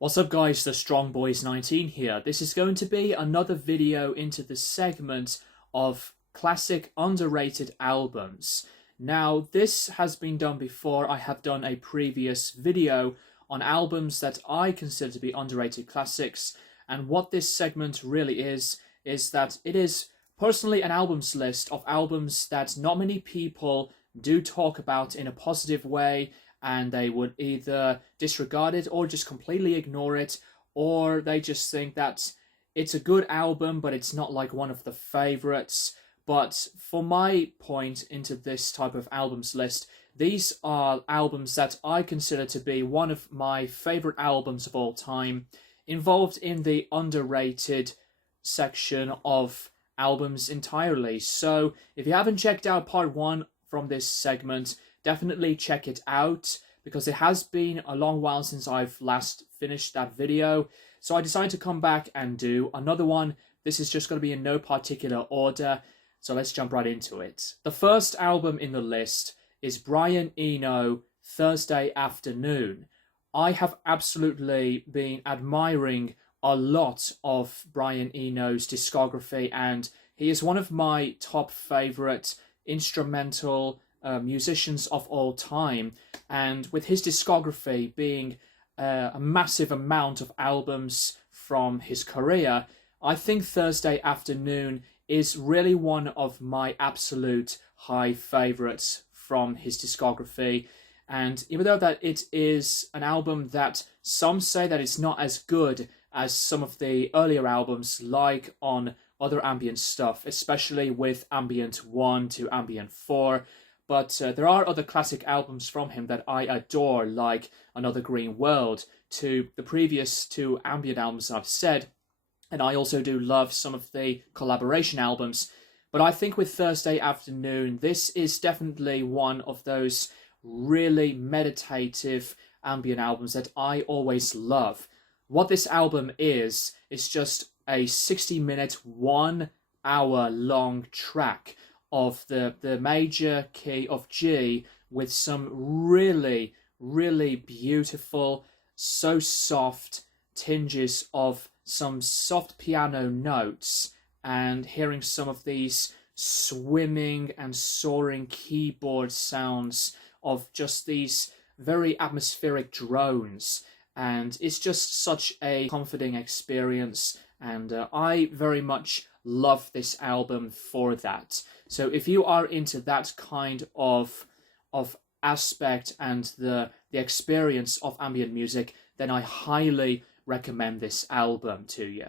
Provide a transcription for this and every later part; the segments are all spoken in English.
What's up guys, the Strong Boys 19 here. This is going to be another video into the segment of classic underrated albums. Now this has been done before. I have done a previous video on albums that I consider to be underrated classics, and what this segment really is that it is personally an albums list of albums that not many people do talk about in a positive way, and they would either disregard it or just completely ignore it, or they just think that it's a good album but it's not like one of the favorites. But for my point into this type of albums list, these are albums that I consider to be one of my favorite albums of all time, involved in the underrated section of albums entirely. So if you haven't checked out part one from this segment, definitely check it out, because it has been a long while since I've last finished that video. So I decided to come back and do another one. This is just going to be in no particular order, so let's jump right into it. The first album in the list is Brian Eno, Thursday Afternoon. I have absolutely been admiring a lot of Brian Eno's discography, and he is one of my top favorite instrumental musicians of all time. And with his discography being a massive amount of albums from his career, I think Thursday Afternoon is really one of my absolute high favorites from his discography. And even though that it is an album that some say that it's not as good as some of the earlier albums, like on other ambient stuff, especially with Ambient 1 to Ambient 4, but there are other classic albums from him that I adore, like Another Green World, to the previous two ambient albums I've said, and I also do love some of the collaboration albums. But I think with Thursday Afternoon, this is definitely one of those really meditative ambient albums that I always love. What this album is just a 60-minute, 1 hour long track of the major key of G, with some really, really beautiful, so soft tinges of some soft piano notes, and hearing some of these swimming and soaring keyboard sounds of just these very atmospheric drones. And it's just such a comforting experience, and I very much love this album for that. So if you are into that kind of aspect and the experience of ambient music, then I highly recommend this album to you.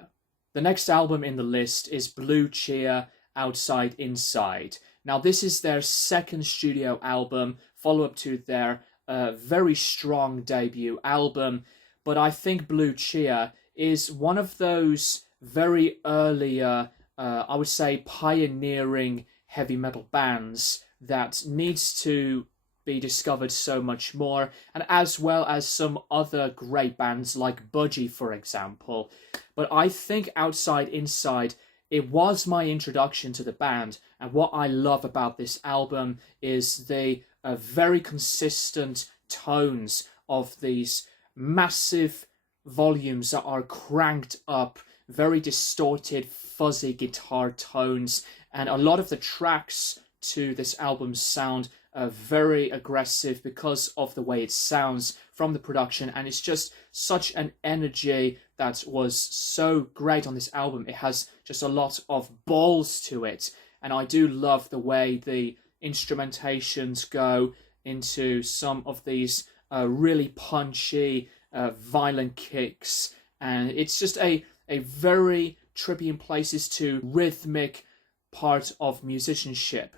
The next album in the list is Blue Cheer, Outside Inside. Now this is their second studio album, follow-up to their very strong debut album, but I think Blue Cheer is one of those very earlier, I would say pioneering heavy metal bands that needs to be discovered so much more, and as well as some other great bands like Budgie, for example. But I think Outside Inside, it was my introduction to the band, and what I love about this album is the very consistent tones of these massive volumes that are cranked up, very distorted, fuzzy guitar tones, and a lot of the tracks to this album sound very aggressive because of the way it sounds from the production, and it's just such an energy that was so great on this album. It has just a lot of balls to it, and I do love the way the instrumentations go into some of these really punchy, violent kicks, and it's just a very trippy in places to rhythmic part of musicianship.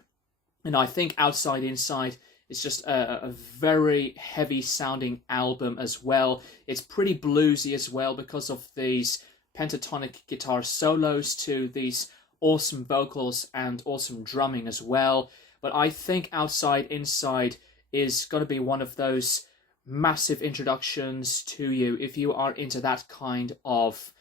And I think Outside Inside is just a very heavy sounding album as well. It's pretty bluesy as well because of these pentatonic guitar solos to these awesome vocals and awesome drumming as well. But I think Outside Inside is going to be one of those massive introductions to you if you are into that kind of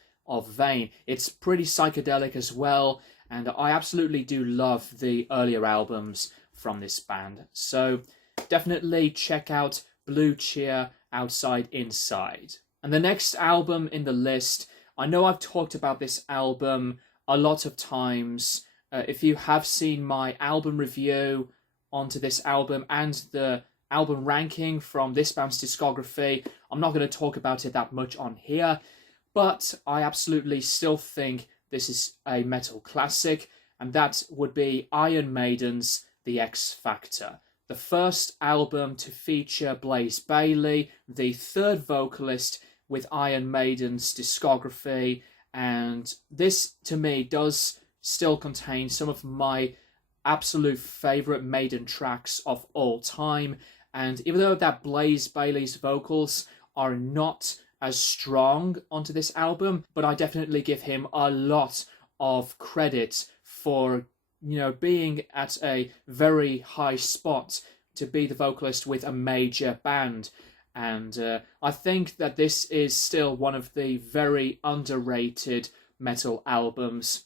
vein. It's pretty psychedelic as well, and I absolutely do love the earlier albums from this band. So definitely check out Blue Cheer, Outside Inside. And the next album in the list, I know I've talked about this album a lot of times. If you have seen my album review onto this album and the album ranking from this band's discography, I'm not going to talk about it that much on here, but I absolutely still think this is a metal classic, and that would be Iron Maiden's The X Factor. The first album to feature Blaze Bayley, the third vocalist with Iron Maiden's discography, and this to me does still contain some of my absolute favourite Maiden tracks of all time. And even though that Blaze Bayley's vocals are not as strong onto this album, but I definitely give him a lot of credit for, you know, being at a very high spot to be the vocalist with a major band. And I think that this is still one of the very underrated metal albums.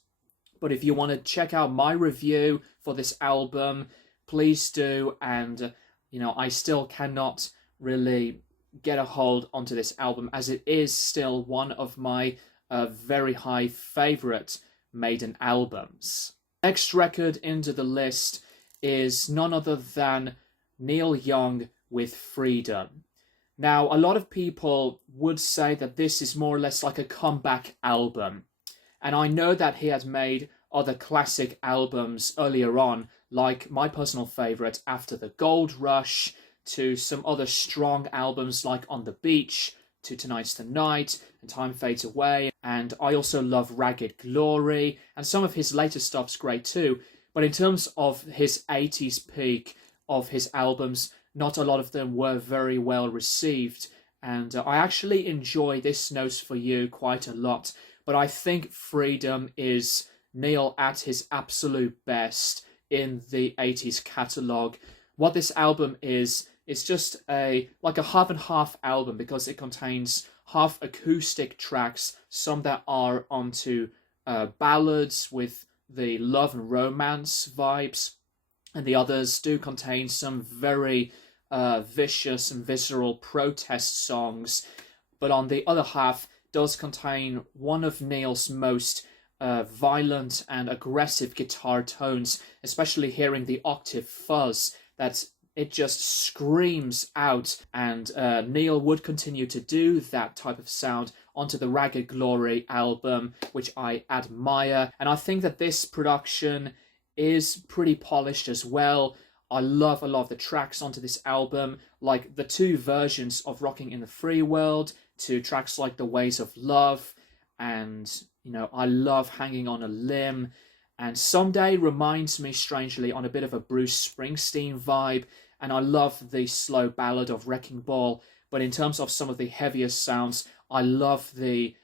But if you want to check out my review for this album, please do. And, you know, I still cannot really get a hold onto this album, as it is still one of my very high favourite Maiden albums. Next record into the list is none other than Neil Young with Freedom. Now, a lot of people would say that this is more or less like a comeback album. And I know that he has made other classic albums earlier on, like my personal favourite, After the Gold Rush, to some other strong albums like On the Beach, to Tonight's the Night, and Time Fades Away. And I also love Ragged Glory, and some of his later stuff's great too. But in terms of his 80s peak of his albums, not a lot of them were very well received. And I actually enjoy This Note's for You quite a lot. But I think Freedom is Neil at his absolute best in the 80s catalogue. What this album is, it's just like a half and half album, because it contains half acoustic tracks, some that are onto ballads with the love and romance vibes, and the others do contain some very vicious and visceral protest songs. But on the other half does contain one of Neil's most violent and aggressive guitar tones, especially hearing the octave fuzz, that it just screams out. And Neil would continue to do that type of sound onto the Ragged Glory album, which I admire. And I think that this production is pretty polished as well. I love a lot of the tracks onto this album, like the two versions of Rocking in the Free World, to tracks like The Ways of Love, and, you know, I love Hanging on a Limb. And Someday reminds me strangely on a bit of a Bruce Springsteen vibe, and I love the slow ballad of Wrecking Ball. But in terms of some of the heavier sounds, I love the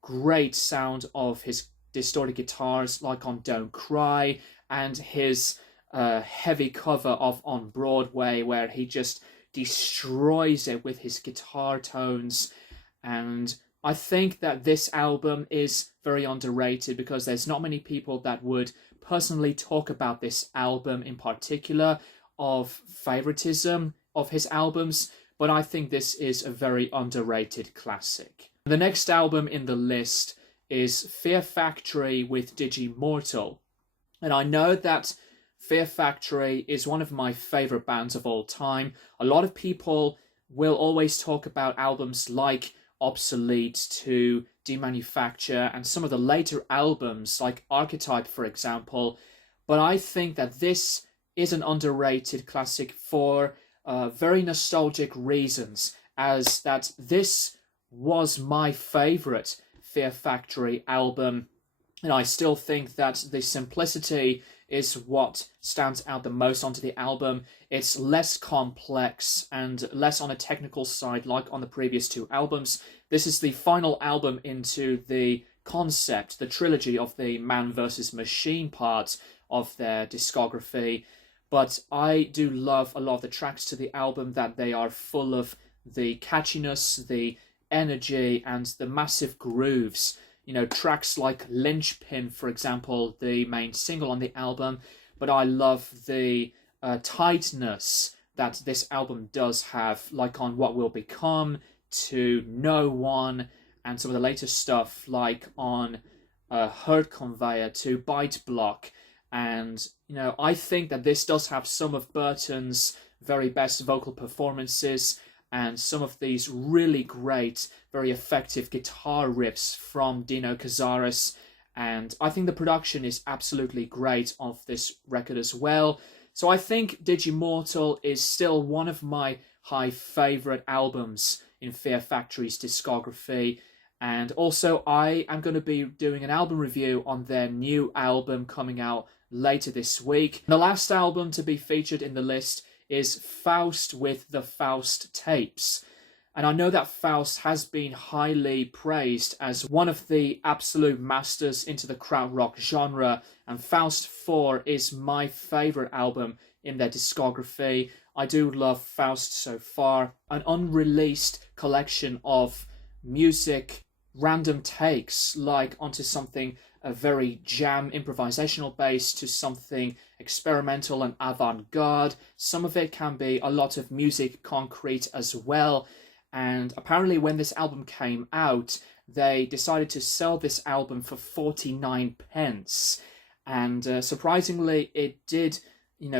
great sound of his distorted guitars, like on Don't Cry, and his heavy cover of On Broadway, where he just destroys it with his guitar tones. And I think that this album is very underrated, because there's not many people that would personally talk about this album in particular of favoritism of his albums, but I think this is a very underrated classic. The next album in the list is Fear Factory with Digimortal. And I know that Fear Factory is one of my favorite bands of all time. A lot of people will always talk about albums like Obsolete to Demanufacture and some of the later albums like Archetype, for example. But I think that this is an underrated classic for very nostalgic reasons, as that this was my favorite Fear Factory album. And I still think that the simplicity is what stands out the most onto the album. It's less complex and less on a technical side like on the previous two albums. This is the final album into the concept, the trilogy of the Man vs. Machine part of their discography. But I do love a lot of the tracks to the album, that they are full of the catchiness, the energy, and the massive grooves. You know, tracks like Linchpin, for example, the main single on the album. But I love the tightness that this album does have, like on What Will Become, to No One and some of the latest stuff like on Hurt Conveyor to Bite Block. And, I think that this does have some of Burton's very best vocal performances and some of these really great, very effective guitar riffs from Dino Cazares. And I think the production is absolutely great of this record as well. So I think Digimortal is still one of my high favourite albums in Fear Factory's discography. And also I am going to be doing an album review on their new album coming out later this week. The last album to be featured in the list is Faust with the Faust Tapes. And I know that Faust has been highly praised as one of the absolute masters into the krautrock genre, and Faust 4 is my favourite album in their discography. I do love Faust so far. An unreleased collection of music, random takes, like onto something very jam improvisational based to something experimental and avant-garde. Some of it can be a lot of music concrete as well. And apparently when this album came out, they decided to sell this album for 49 pence. And surprisingly, it did,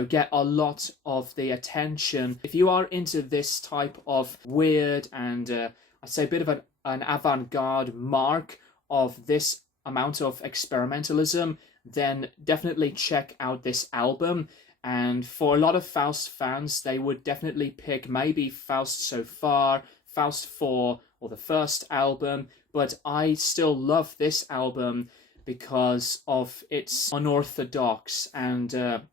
get a lot of the attention. If you are into this type of weird and I'd say a bit of an avant-garde mark of this amount of experimentalism, then definitely check out this album. And for a lot of Faust fans, they would definitely pick maybe Faust So Far, Faust 4, or the first album. But I still love this album because of its unorthodox and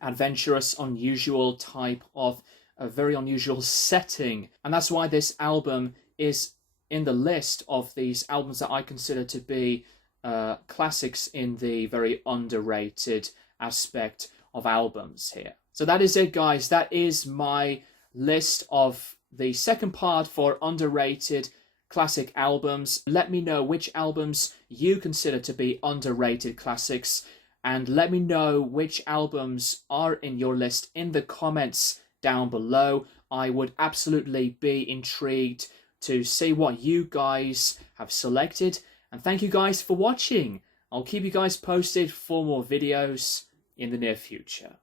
adventurous, unusual type of a very unusual setting. And that's why this album is in the list of these albums that I consider to be classics in the very underrated aspect of albums here. So that is it, guys. That is my list of the second part for underrated classic albums. Let me know which albums you consider to be underrated classics, and let me know which albums are in your list in the comments down below. I would absolutely be intrigued to see what you guys have selected. And thank you guys for watching. I'll keep you guys posted for more videos in the near future.